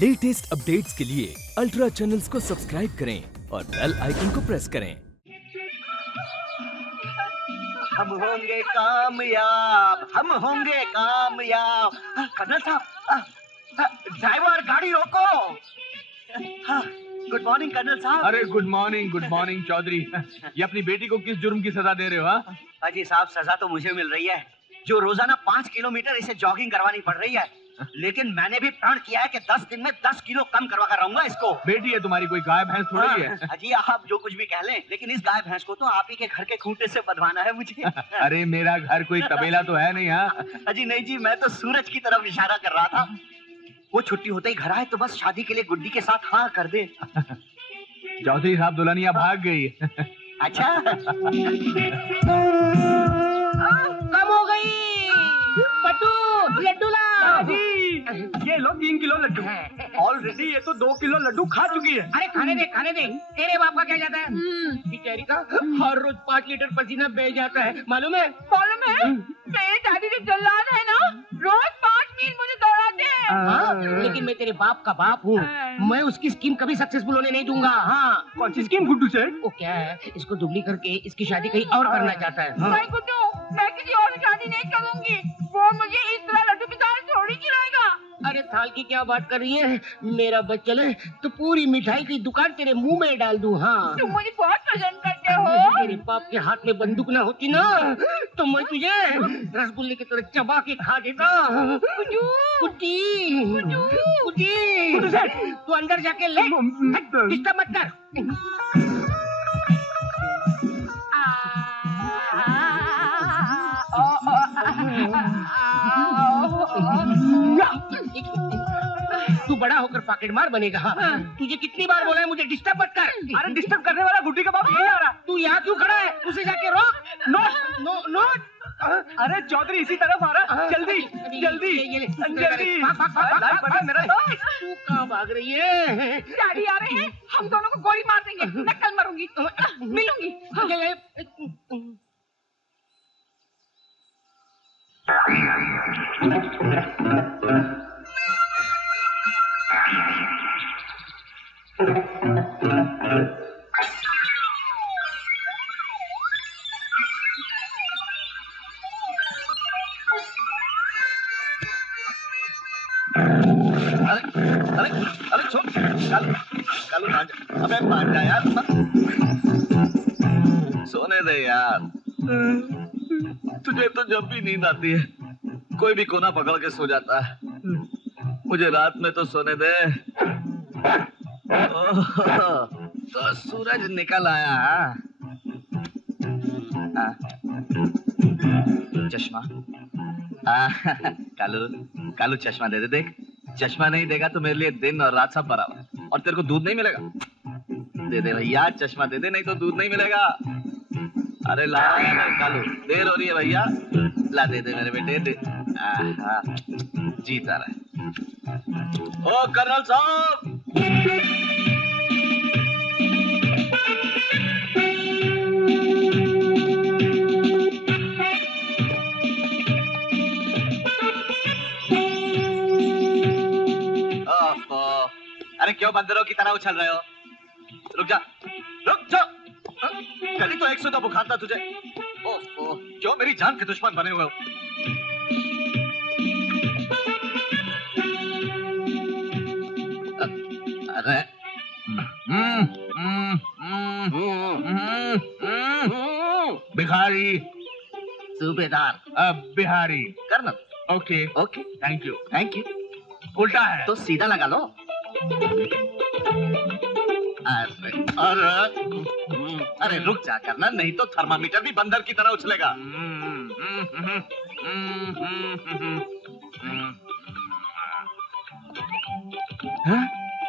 Latest updates के लिए ultra channels को सब्सक्राइब करें और बेल आइकन को प्रेस करें। हम होंगे कामयाब, हम होंगे कामयाब। कर्नल साहब, ड्राइवर गाड़ी रोको। गुड मॉर्निंग कर्नल साहब। अरे गुड मॉर्निंग चौधरी। ये अपनी बेटी को किस जुर्म की सजा दे रहे हो? हाँ अजी साहब, सजा तो मुझे मिल रही है जो रोजाना 5 किलोमीटर इसे जॉगिंग करवानी पड़ रही है, लेकिन मैंने भी प्रण किया है कि 10 दिन में 10 किलो कम करवा कर रहूंगा इसको। बेटी है तुम्हारी, कोई गाय भैंस थोड़ी है। अजी आप जो कुछ भी कह लें, लेकिन इस गाय भैंस को तो आप ही के घर के खूंटे से बंधवाना है मुझे। अरे मेरा घर कोई तबेला तो है नहीं। हाँ अजी नहीं जी, मैं तो सूरज की तरफ इशारा कर रहा था। वो छुट्टी होते ही घर आए तो बस शादी के लिए गुड्डी के साथ हाँ कर दे। चौधरी साहब, दुल्हनिया भाग गई। अच्छा कम हो गई। पट्टू लड्डू ला। ये लो 3 किलो लड्डू। ऑलरेडी ये तो 2 किलो लड्डू खा चुकी है। अरे खाने दे। तेरे बाप का क्या जाता है? बेचारी का हर रोज 5 लीटर पसीना बह जाता है, मालूम है? मेरे दादी जो जल्लाद है ना, रोज 5 मील मुझे दौड़ाते हैं। हाँ, लेकिन मैं तेरे बाप का बाप हूँ। मैं उसकी स्कीम कभी सक्सेसफुल होने नहीं दूंगा। हाँ, कौन सी स्कीम गुड्डू से? वो क्या है, इसको दुबली करके इसकी शादी कहीं और करना चाहता है। हाँ। नहीं गुड्डू, मैं किसी और से शादी नहीं करूंगी। वो मुझे इस तरह लड्डू की दाल थोड़ी खिलाएगा। अरे थाल की क्या बात कर रही है? मेरा बच्चा चले तो पूरी मिठाई की दुकान तेरे मुंह में डाल दूं। हाँ, तुम मुझे बहुत पसंद करते हो। तेरे बाप के हाथ में बंदूक ना होती ना तो मैं तुझे रसगुल्ले की तरह चबा के खा देता। कुटी तू अंदर जाके ले, डिस्टर्ब मत कर। तू बड़ा होकर पॉकेट मार बनेगा। तुझे कितनी बार बोला है मुझे डिस्टर्ब मत कर। अरे डिस्टर्ब करने वाला गुड्डी का बाप यही आ रहा। तू यहाँ क्यों खड़ा है? उसे जाके रोक। नोट। अरे चौधरी इसी तरफ आ रहा। जल्दी ये ले। भाग मेरा। तू कहाँ भाग रही है? डैडी आ रहे हैं, हम दोनों को गोली मार देंगे। मैं कल मरूंगी, मिलूंगी। अरे छोड़ कालू मान जा। अबे मान जा यार, सोने दे यार। तुझे तो जब भी नींद आती है कोई भी कोना पकड़ के सो जाता है, मुझे रात में तो सोने दे। तो सूरज निकल आया। चश्मा कालू चश्मा दे दे। देख, चश्मा नहीं देगा तो मेरे लिए दिन और रात सब बराबर, और तेरे को दूध नहीं मिलेगा। दे दे भैया, चश्मा दे दे, नहीं तो दूध नहीं मिलेगा। अरे ला कालू, देर हो रही है भैया, ला दे दे मेरे बेटे दे। जीता रहा। ओ कर्नल साहब, अरे क्यों बंदरों की तरह उछल रहे हो? रुक जा। कल ही तो 100 का बुखार था तुझे। ओह, क्यों मेरी जान के दुश्मन बने हुए हो? अरे भिखारी सूबेदार बिहारी। Colonel. Okay okay, thank you. उल्टा है तो सीधा लगा लो। अरे रुक जा करना, नहीं तो थर्मामीटर भी बंदर की तरह उछलेगा।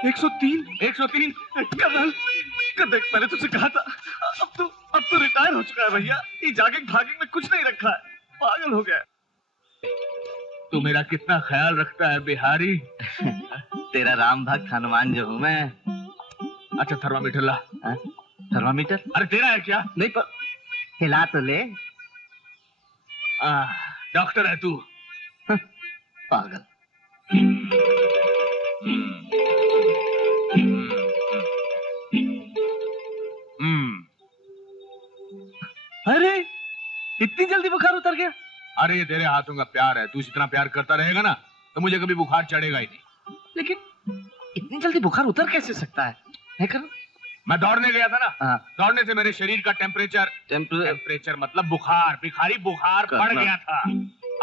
103 कर्नल, मैंने तुझसे कहा था। अब तो रिटायर हो चुका है भैया। ये जॉगिंग भागिंग में कुछ नहीं रखा है, पागल हो गया। तू मेरा कितना ख्याल रखता है बिहारी। तेरा राम भक्त हनुमान जो हूँ मैं। अच्छा थर्मामीटर ला। थर्मामीटर? अरे तेरा है क्या? नहीं, पर हिला तो ले। डॉक्टर है तू? पागल। गया? अरे ये तेरे हाथों का प्यार है, तू इतना प्यार करता रहेगा ना तो मुझे कभी बुखार चढ़ेगा ही नहीं। लेकिन इतनी जल्दी बुखार उतर कैसे सकता है कर? मैं दौड़ने गया था ना, हाँ। दौड़ने से मेरे शरीर का टेम्परेचर मतलब बुखार बुखार बढ़ गया था,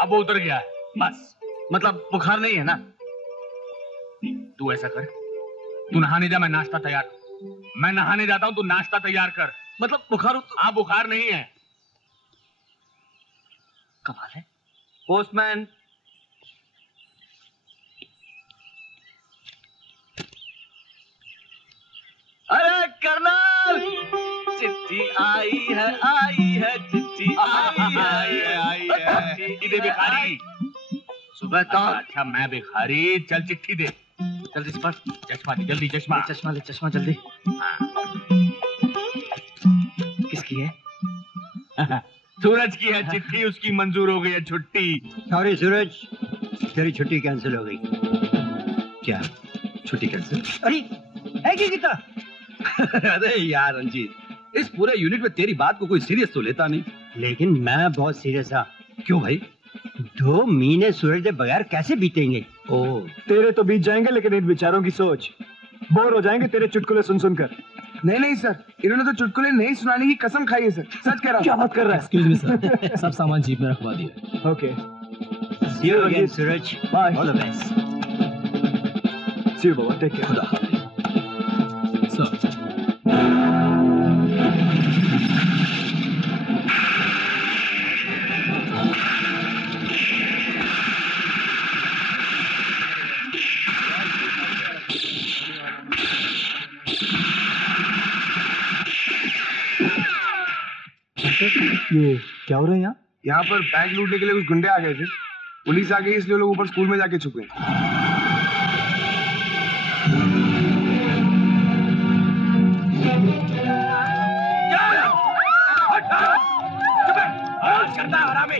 अब वो उतर गया है बस। मतलब बुखार नहीं है ना? तू ऐसा कर, तू नहाने जा, मैं नाश्ता तैयार, मैं नहाने जाता हूँ, तू नाश्ता तैयार कर। मतलब बुखार हाँ बुखार नहीं है। कमाल है। पोस्टमैन। अरे कर्नल, चिट्ठी आई है चिट्ठी आई है। इधर भिखारी। सुबह तक। अच्छा मैं भिखारी, चल चिट्ठी दे। जल्दी से पढ़। चश्मा दे जल्दी, चश्मा। चश्मा ले, चश्मा जल्दी। किसकी है? सूरज की है चिट्ठी, उसकी मंजूर हो गई है छुट्टी। सॉरी सूरज, तेरी छुट्टी कैंसिल हो गई। क्या छुट्टी कैंसिल? अरे है क्या कितना? अरे यार रंजीत, इस पूरे यूनिट में तेरी बात को कोई सीरियस तो लेता नहीं। लेकिन मैं बहुत सीरियस था। क्यों भाई? 2 महीने सूरज के बगैर कैसे बीतेंगे? ओ तेरे तो बीत जाएंगे, लेकिन इन बेचारों की सोच बोर हो जाएंगे तेरे चुटकुले सुन सुनकर। नहीं सर, इन्होंने तो चुटकुले नहीं सुनाने की कसम खाई है सर, सच कह रहा हूँ। क्या बात कर रहा है? एक्सक्यूज मी सर, सब सामान जीप में रखवा दिया। Okay, See you again, Suraj. Bye. All the best। See you बाबा, टेक केयर। खुदा सर ये क्या हो रहा है यहाँ? यहाँ पर बैंक लूटने के लिए कुछ गुंडे आ गए थे, पुलिस आ गई, इसलिए लोग ऊपर स्कूल में जाके छुपे। करता है हरामी।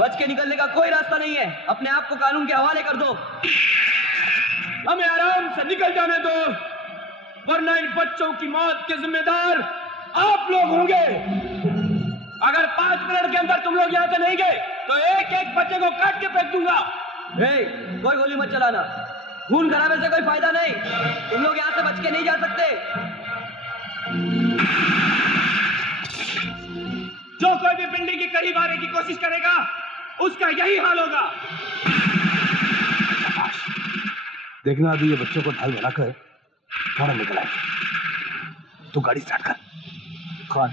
बच के निकलने का कोई रास्ता नहीं है, अपने आप को कानून के हवाले कर दो। हमें आराम से निकल जाने दो, वरना इन बच्चों की मौत के जिम्मेदार आप लोग होंगे। अगर 5 मिनट के अंदर तुम लोग यहाँ से नहीं गए तो एक एक बच्चे को काट के फेंक दूंगा। कोई गोली मत चलाना, खून कराने से कोई फायदा नहीं। तुम लोग यहाँ से बच के नहीं जा सकते। जो कोई भी पिंडी के करीब आने की कोशिश करेगा उसका यही हाल होगा। देखना अभी ये बच्चों को ढाल बनाकर थोड़ा निकल आए। तू गाड़ी स्टार्ट कर। कौन?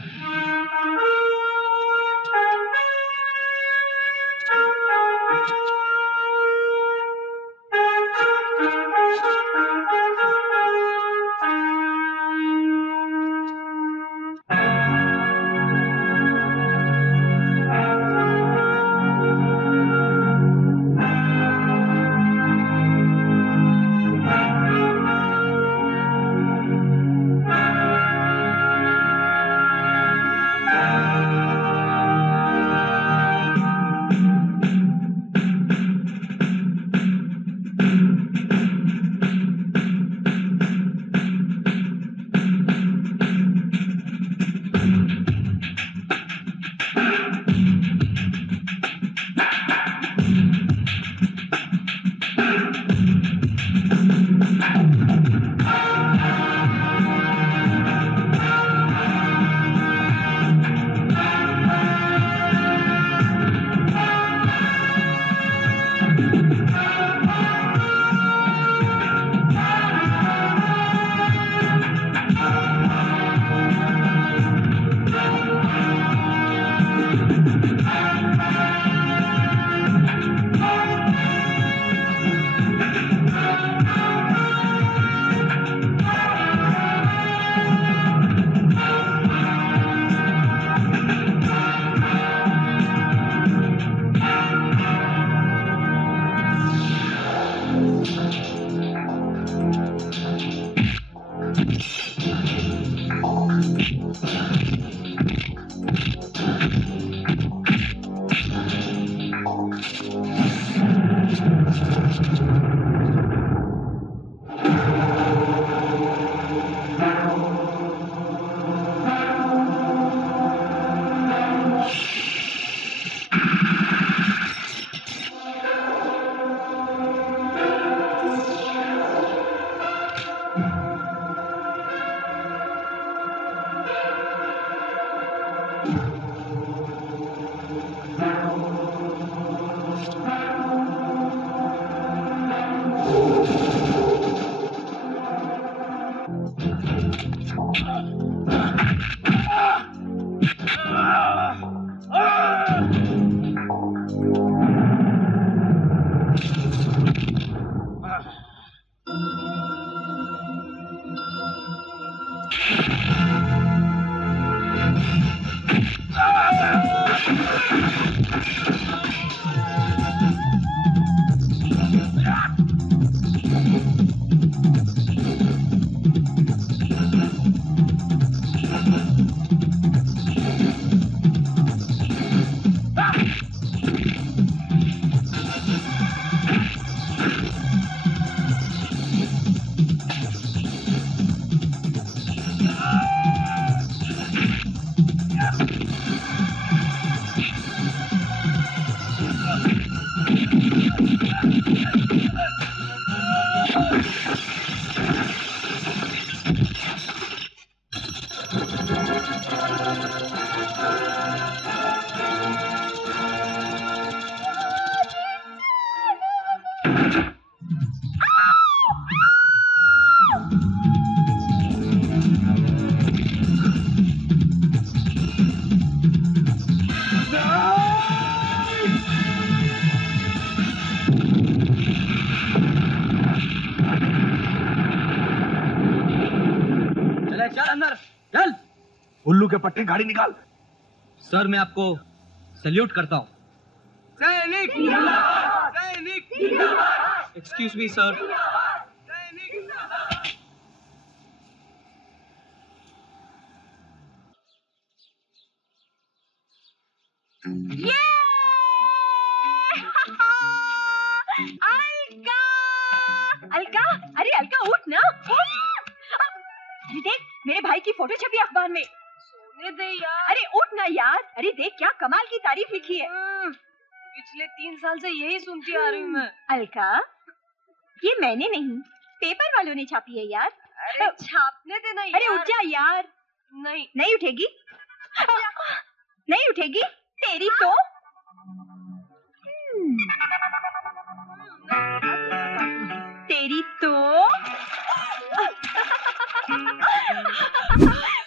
उल्लू के पट्टे गाड़ी निकाल। सर मैं आपको सल्यूट करता हूँ। सैनिक सैनिक एक्सक्यूज मी सर। ये अलका अलका, अरे अलका उठ ना, उठ। अरे देख मेरे भाई की फोटो छपी अखबार में। सोने दे यार। अरे उठ ना यार। अरे देख क्या कमाल की तारीफ लिखी है। पिछले 3 साल से यही सुनती आ रही हूँ मैं। अलका ये मैंने नहीं, पेपर वालों ने छापी है यार। अरे छापने देना यार। अरे उठ जा यार। नहीं नहीं उठेगी, नहीं उठेगी तेरी तो। तेरी तो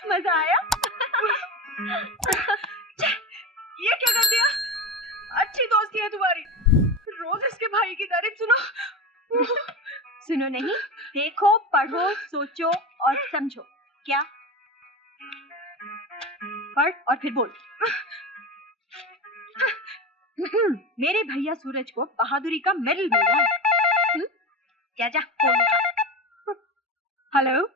मजा आया। ये क्या कर दिया? अच्छी दोस्ती है तुम्हारी, रोज इसके भाई की तारीफ सुनो। सुनो नहीं, देखो पढ़ो सोचो और समझो। क्या पढ़ और फिर बोल। मेरे भैया सूरज को बहादुरी का मेडल मिल रहा है। जा जा फोन उठा। हेलो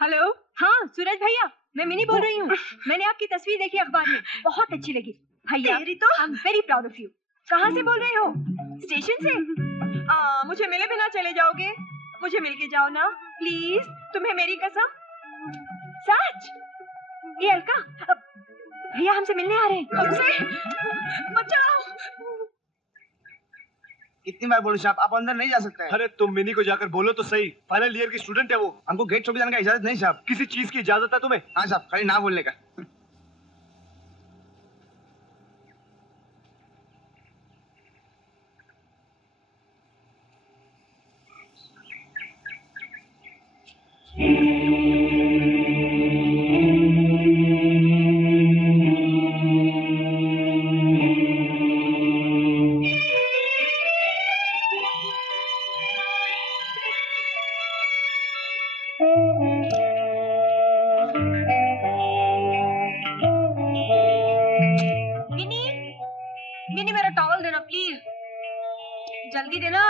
हेलो, हाँ सूरज भैया मैं मिनी बोल रही हूँ। मैंने आपकी तस्वीर देखी अखबार में, बहुत अच्छी लगी भैया। तेरी तो I am very proud of you. कहाँ से बोल रहे हो? स्टेशन से? मुझे मिले बिना चले जाओगे? मुझे मिल के जाओ ना प्लीज, तुम्हें मेरी कसम। सच? ये अलका भैया हमसे मिलने आ रहे हैं। हमसे? बचाओ। कितनी बार बोलो साहब, आप अंदर नहीं जा सकते हैं। अरे तुम मिनी को जाकर बोलो तो सही, फाइनल ईयर की स्टूडेंट है वो। हमको गेट छोड़ जाने का इजाजत नहीं साहब। किसी चीज की इजाजत है तुम्हें? हाँ साहब, खाली ना बोलने का। मिनी मेरा टॉवल देना प्लीज, जल्दी देना।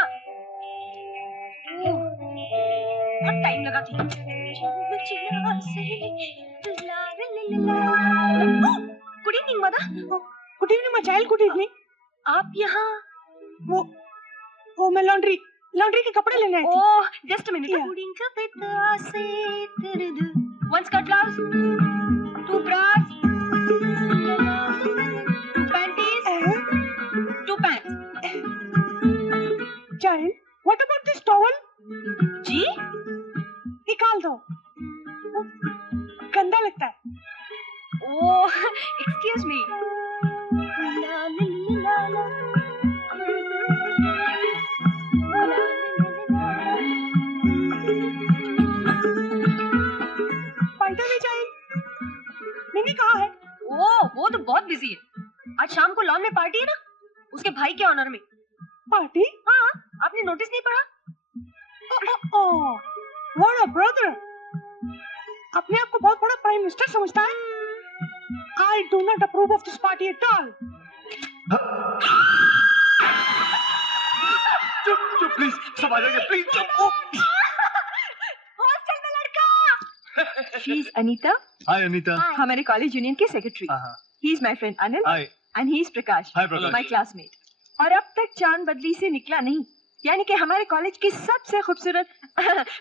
बहुत टाइम लगा थी। Good evening mother. Good evening my child. Good evening. आप यहाँ? वो मैं लॉन्ड्री के कपड़े लेने आई थी। Oh just a minute. One skirt blouse, 2 bras, 2 panties, 2 pants. Child, what about this towel? जी? निकाल दो, गंदा लगता है। ओह, excuse me. बिजी है। आज शाम को लॉन में पार्टी है ना, उसके भाई के ऑनर में। पार्टी? हाँ, आपने नोटिस नहीं पढ़ा? What a brother! अपने आप को बहुत बड़ा प्राइम मिनिस्टर समझता है। I do not approve of this party at all. चुप प्लीज, सब आ जाएंगे प्लीज चुप। हॉस्टल में लड़का। She is Anita. हाय अनीता। हमारे कॉलेज यूनियन के secretary. He is my friend Anil. Hi. And he is Prakash. Hi, Prakash. My classmate. और अब तक चांद बदली से निकला नहीं, यानी कि हमारे कॉलेज की सबसे खूबसूरत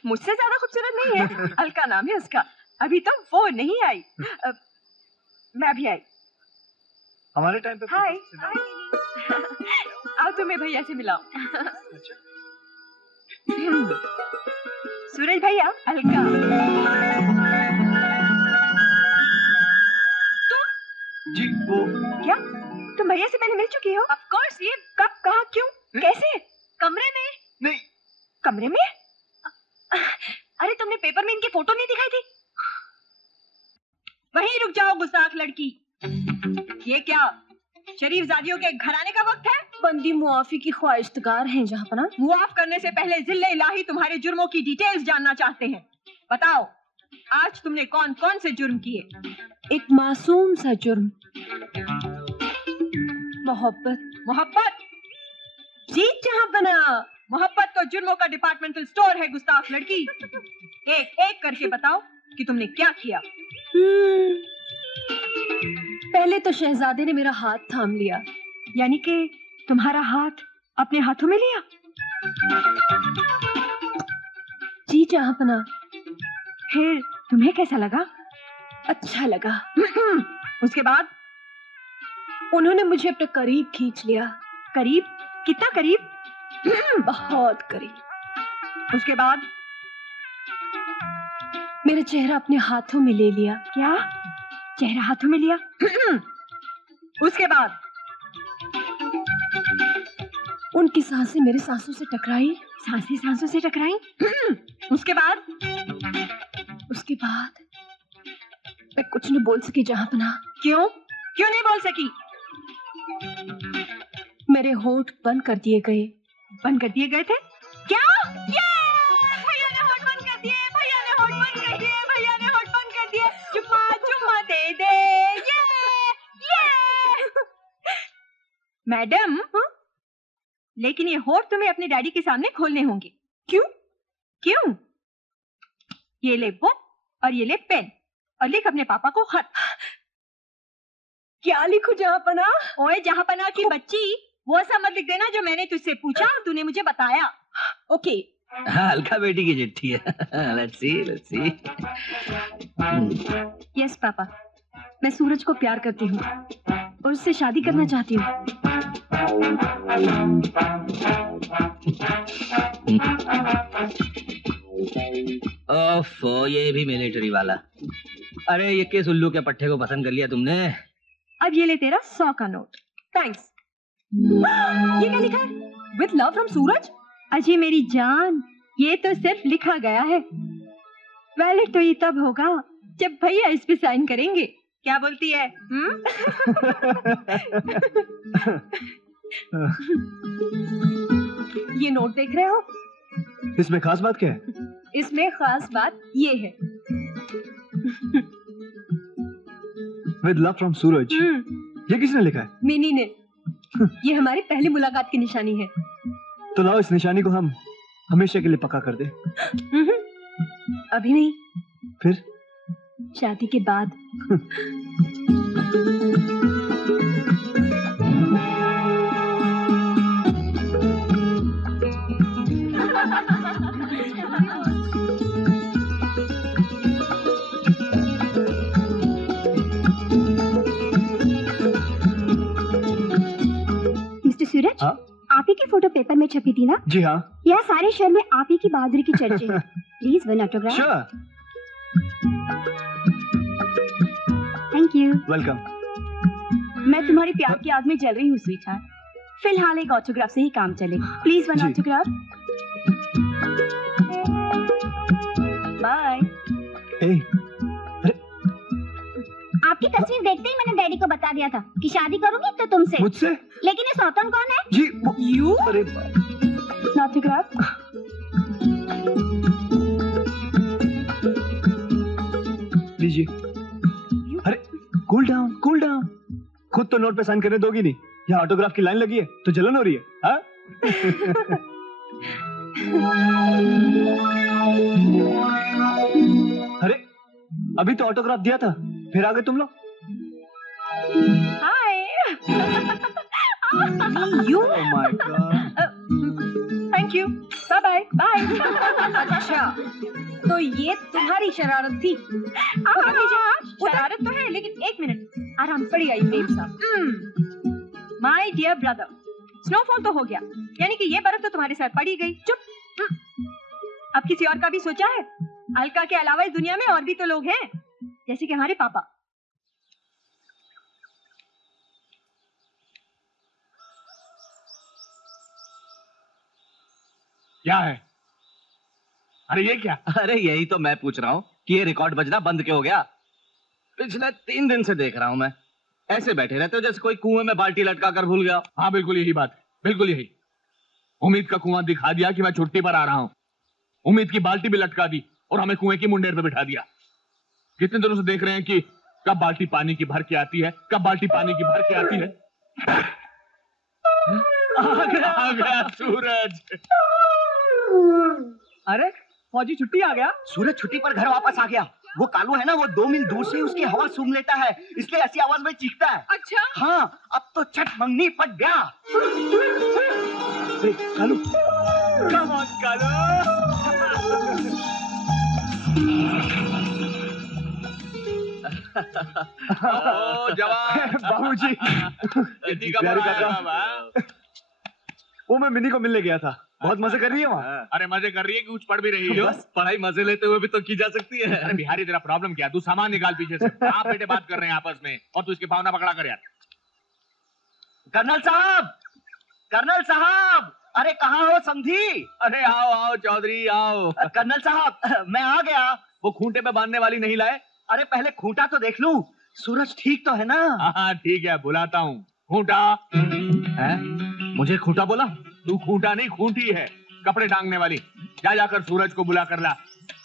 मुझसे ज्यादा खूबसूरत नहीं है, अलका नाम है उसका। अभी तो वो नहीं आई, मैं भी आई। हमारे टाइम पे हाय। आओ तुम्हें भैया से मिलाओ। सूरज भैया, अलका। जी वो क्या तुम भैया से पहले मिल चुकी हो? Of course. ये कब, कहाँ, क्यों, कैसे? कमरे में? नहीं। कमरे में? अरे तुमने पेपर में इनकी फोटो नहीं दिखाई थी? वहीं रुक जाओ गुस्ताख लड़की। ये क्या शरीफ जादियों के घराने का वक्त है? बंदी मुआफी की ख्वाहिशतगार हैं जहांपना। मुआफ करने से पहले जिल्ले इलाही तुम्हारे जुर्मों की डिटेल्स जानना चाहते हैं। बताओ, आज तुमने कौन कौन से जुर्म किए? एक मासूम सा जुर्म, मोहब्बत। मोहब्बत? जीत जहांपना। मोहब्बत तो जुर्मों का डिपार्टमेंटल स्टोर है गुस्ताख लड़की। एक एक करके बताओ कि तुमने क्या किया। पहले तो शहजादे ने मेरा हाथ थाम लिया। यानी कि तुम्हारा हाथ अपने हाथों में लिया? जी जहांपना। फिर तुम्हें कैसा लगा? अच्छा लगा। उसके बाद? उन्होंने मुझे अपने करीब खींच लिया। करीब? कितना करीब? बहुत करीब। उसके बाद? मेरा चेहरा अपने हाथों में ले लिया। क्या? चेहरा हाथों में लिया? उसके बाद? उनकी सांसें मेरे सांसों से टकराई। सांसें सांसों से टकराई? उसके बाद? उसके बाद मैं कुछ नहीं बोल सकी जहांपना। क्यों? क्यों नहीं बोल सकी? मेरे होठ बंद कर दिए गए। बंद कर दिए गए थे? क्या? ये! भैया ने होठ बंद कर दिए, भैया ने होठ बंद कर दिए, भैया ने होठ बंद कर दिए। चुम्मा चुम्मा दे दे। ये! मैडम, लेकिन ये होठ तुम्हें अपने डैडी के सामने खोलने होंगे। क्यों? क्यों? ये ले बुक और ये ले पेन और लिख अपने पापा को खत। क्या लिखूं जहांपना? ओए जहांपना की बच्ची, वो सब मत लिख देना जो मैंने तुझसे पूछा और तूने मुझे बताया। ओके। हाँ, अलका बेटी की चिट्ठी है। Let's see. यस पापा, मैं सूरज को प्यार करती हूँ और उससे शादी करना चाहती हूँ। ओफो, ये भी मिलिट्री वाला। अरे ये किस उल्लू के पट्टे को पसंद कर लिया तुमने? अब ये ले तेरा 100 का नोट। थैंक्स। ये क्या लिखा है? विद लव फ्रॉम सूरज। अजी मेरी जान, ये तो सिर्फ लिखा गया है। वैलिड तो ये तब होगा जब भैया इस पे साइन करेंगे। क्या बोलती है? ये नोट देख रहे हो? इसमें खास बात क्या है? इसमें खास बात ये है, विद लव फ्रॉम सूरज। ये किसने लिखा है? मिनी ने। ये हमारी पहली मुलाकात की निशानी है। तो लाओ इस निशानी को हम हमेशा के लिए पक्का कर दे। अभी नहीं, फिर? शादी के बाद। मिस्टर सूरज, हाँ? आप ही की फोटो पेपर में छपी थी ना? जी हाँ। यह सारे शहर में आप ही की बहादुरी की चर्चे हैं। Please one autograph. Sure. Thank you. Welcome. मैं तुम्हारी प्यार की आग में जल रही हूँ स्वीटहार्ट। फिलहाल एक ऑटोग्राफ से ही काम चलेगा। प्लीज वन जी। ऑटोग्राफ। बाय। ए, आप आपकी तस्वीर देखते ही मैंने डैडी को बता दिया था कि शादी करूंगी तो तुमसे। मुझसे? लेकिन ये सौतन कौन है? जी यू अरे नॉटोग्राफ। लीजिए। अरे कूल डाउन कूल डाउन। खुद तो नोट पे साइन करने दोगी नहीं, यहाँ ऑटोग्राफ की लाइन लगी है तो जलन हो रही है। हाँ? अरे अभी तो ऑटोग्राफ दिया था, फिर आ गए तुम लोग। Hi. You oh my god. Thank you, bye bye bye. अच्छा तो ये तुम्हारी शरारत थी? शरारत तो है, लेकिन एक मिनट आराम से पड़ी आई मेम साहब। माय डियर ब्रदर, स्नोफॉल तो हो गया, यानी कि ये बर्फ तो तुम्हारे साथ पड़ी गई। चुप। अब किसी और का भी सोचा है? अलका के अलावा इस दुनिया में और भी तो लोग हैं, जैसे कि हमारे पापा। क्या है? अरे ये क्या? अरे यही तो मैं पूछ रहा हूँ कि ये रिकॉर्ड बजना बंद क्यों हो गया? पिछले 3 दिन से देख रहा हूँ मैं, ऐसे बैठे रहते हो जैसे कोई कुएं में बाल्टी लटका कर भूल गया। हाँ बिल्कुल यही बात है, बिल्कुल यही। उम्मीद का कुआं दिखा दिया कि मैं छुट्टी पर आ रहा हूँ, उम्मीद की बाल्टी भी लटका दी और हमें कुएं की मुंडेर पे बिठा दिया। कितने दिनों से देख रहे हैं कि कब बाल्टी पानी की भर के आती है, कब बाल्टी पानी की भर के आती है। आ गया सूरज। अरे फौजी छुट्टी आ गया। सूरज छुट्टी पर घर वापस आ गया। वो कालू है ना, वो 2 मील दूर से उसकी हवा सूंघ लेता है, इसलिए ऐसी आवाज में चीखता है। अच्छा हाँ, अब तो छठ मंगनी पट गया। Kalu come on Kalu. ओ जवान बाबूजी। प्यारी काका। वो मैं मिनी को मिलने गया था, बहुत मजे कर रही है वहाँ। अरे मजे कर रही है कि कुछ पढ़ भी रही है? बस पढ़ाई मजे लेते हुए भी तो की जा सकती है। अरे बिहारी तेरा प्रॉब्लम क्या? तू सामान निकाल पीछे से। आप बेटे बात कर रहे हैं आपस में और तू इसकी भावना पकड़ा कर यार। कर्नल साहब, कर्नल साहब, अरे कहाँ हो समझी? अरे आओ आओ चौधरी आओ। कर्नल साहब मैं आ गया। वो खूंटे पे बांधने वाली नहीं लाए? अरे पहले खूंटा तो देख लूं, सूरज ठीक तो है ना? हाँ ठीक है, बुलाता हूँ। खूंटा है? मुझे खूंटा बोला? तू खूंटा नहीं खूंटी है, कपड़े टांगने वाली। जा जाकर सूरज को बुला कर ला।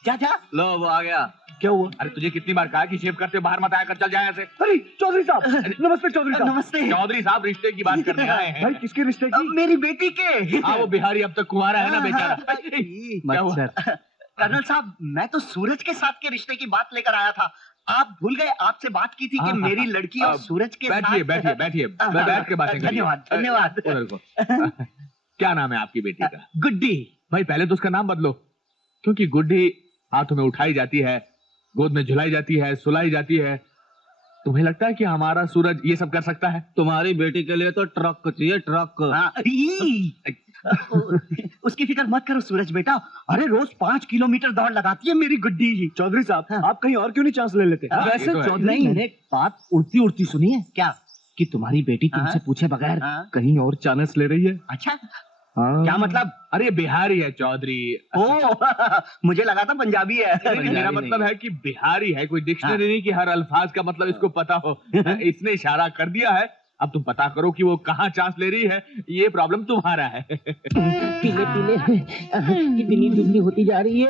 जा जा। लो वो आ गया। क्या हुआ? अरे तुझे कितनी बार कहा कि शेव करते बाहर मत आया कर, चल जाए ऐसे। अरे चौधरी साहब, नमस्ते चौधरी साहब। नमस्ते। चौधरी साहब रिश्ते की बात करने आए हैं। भाई किसके रिश्ते की? मेरी बेटी के। हाँ वो बिहारी अब तक कुंवारा है ना बेचारा। क्या हुआ? कर्नल साहब मैं तो सूरज के साथ के रिश्ते की बात लेकर आया था। आप भूल गए, आपसे बात की थी कि मेरी लड़की और सूरज के बैठिए बैठिए बैठिए, बैठ के बातें करिए। धन्यवाद धन्यवाद। उधर को। क्या नाम है आपकी बेटी का? गुड्डी। भाई पहले तो उसका नाम बदलो, क्योंकि गुड्डी हाथों में उठाई जाती है, गोद में झुलाई जाती है, सुलाई जाती है। तुम्हें लगता है कि हमारा सूरज ये सब कर सकता है? तुम्हारी बेटी के लिए तो ट्रक चाहिए, ट्रक। उसकी फिक्र मत करो सूरज बेटा। अरे रोज 5 किलोमीटर दौड़ लगाती है मेरी गुड्डी। चौधरी साहब आप कहीं और क्यों नहीं चांस ले लेते? वैसे चौधरी नहीं, मैंने एक बात उड़ती उड़ती सुनी है। क्या? कि तुम्हारी बेटी तुमसे पूछे बगैर कहीं और चांस ले रही है। अच्छा क्या मतलब? अरे बिहारी है चौधरी। ओ मुझे लगा था पंजाबी है। मेरा मतलब है कि बिहारी है, कोई डिक्शनरी नहीं कि हर अल्फाज का मतलब इसको पता हो। इसने इशारा कर दिया है, अब तुम पता करो कि वो कहाँ चांस ले रही है। ये प्रॉब्लम तुम्हारा है। पीले पीले कितनी दुबली होती जा रही है।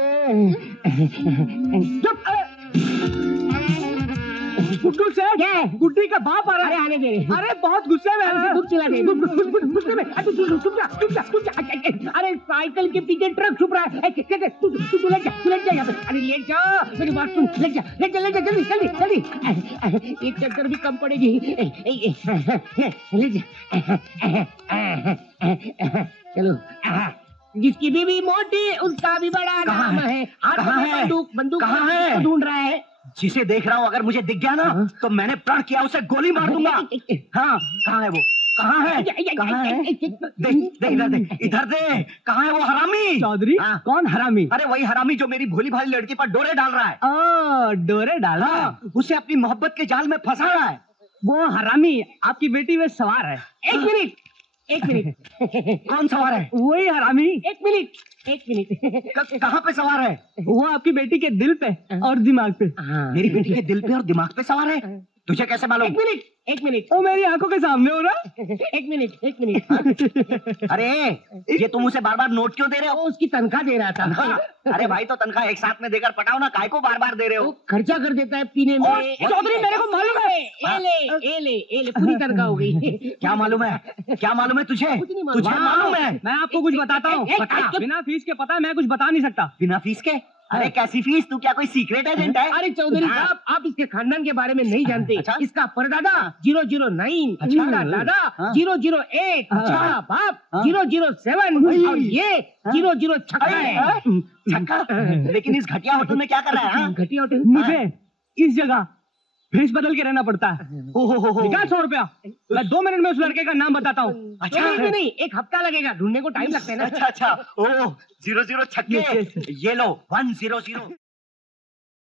गुड्डू से गुड्डी का बाप आ रहा है। आने दे। अरे बहुत गुस्से में है। दूध चिल्ला दे। गुस्से में। चुप जा। अरे साइकिल के पीछे ट्रक छुप रहा है। तू लेट जा यहाँ पे। अरे लेट जा, मेरी बात सुन। लेट जा जल्दी। एक चक्कर भी कम पड़ेगी। लेट जा। चलो। जिसकी बीवी मोटी उसका भी बड़ा नाम है। कहाँ है? बंदूक कहाँ है? ढूंढ रहा है। जिसे देख रहा हूँ, अगर मुझे दिख गया ना तो मैंने प्रण किया उसे गोली मार दूंगा। हाँ कहाँ है वो? कहाँ है? कहाँ है? देख इधर दे। कहाँ है वो हरामी? चौधरी कौन हरामी? अरे वही हरामी जो मेरी भोली भाली लड़की पर डोरे डाल रहा है। डोरे डाल रहा है? उसे अपनी मोहब्बत के जाल में फंसा रहा है। वो हरामी आपकी बेटी में सवार है। एक मिनट कौन सवार है? वही हरामी। एक मिनट कहाँ पे सवार है? वो आपकी बेटी के दिल पे और दिमाग पे। मेरी बेटी के दिल पे और दिमाग पे सवार है? तुझे कैसे मालूम? एक मिनट वो मेरी आंखों के सामने हो रहा। एक मिनट अरे ये तुम उसे बार बार नोट क्यों दे रहे हो? उसकी तनख्वाह दे रहा था। अरे भाई तो तनख्वाह एक साथ में देकर पटाओ ना, काय को बार बार दे रहे हो? खर्चा कर देता है पीने में। चौधरी मेरे को मालूम है। ए ले पूरी तनख्वाह हो गई। क्या मालूम है? क्या मालूम है तुझे? कुछ नहीं मालूम। तुझे मालूम है? मैं आपको कुछ बताता हूँ। बिना फीस के पता है मैं कुछ बता नहीं सकता। बिना फीस के? अरे कैसी फीस? तू क्या कोई सीक्रेट एजेंट है? अरे चौधरी साहब आप इसके खानदान के बारे में नहीं जानते। अच्छा? इसका परदादा 009, इसका दादा 008, इसका बाप 007 और ये 00 छक्का है। छक्का? लेकिन इस घटिया होटल में क्या कर रहा है? हाँ? घटिया होटल मुझे इस जगह भेष बदल के रहना पड़ता है। निकाल 100 रुपया। मैं 2 मिनट में उस लड़के का नाम बताता हूँ। अच्छा नहीं, एक हफ्ता लगेगा, ढूंढने को टाइम लगता है ना। अच्छा। ओ 00 छक्के, ये लो 100।